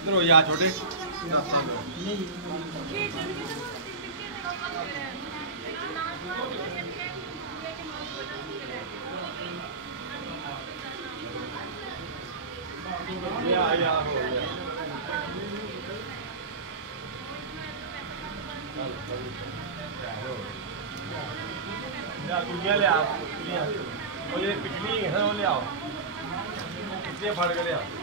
इधर हो जा छोटे या हो गया कुड़ियाँ ले आओ कुड़ियाँ और ये पिछली है वो ले आओ कितने फड़ के ले आओ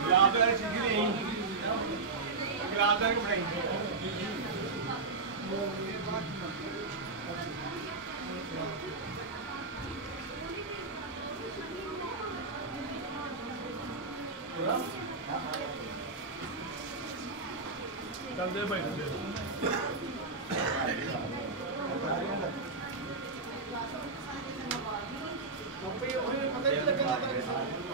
गुलाब का सीधी नहीं गुलाब का बनाई चल दे भाई पता ही नहीं लगा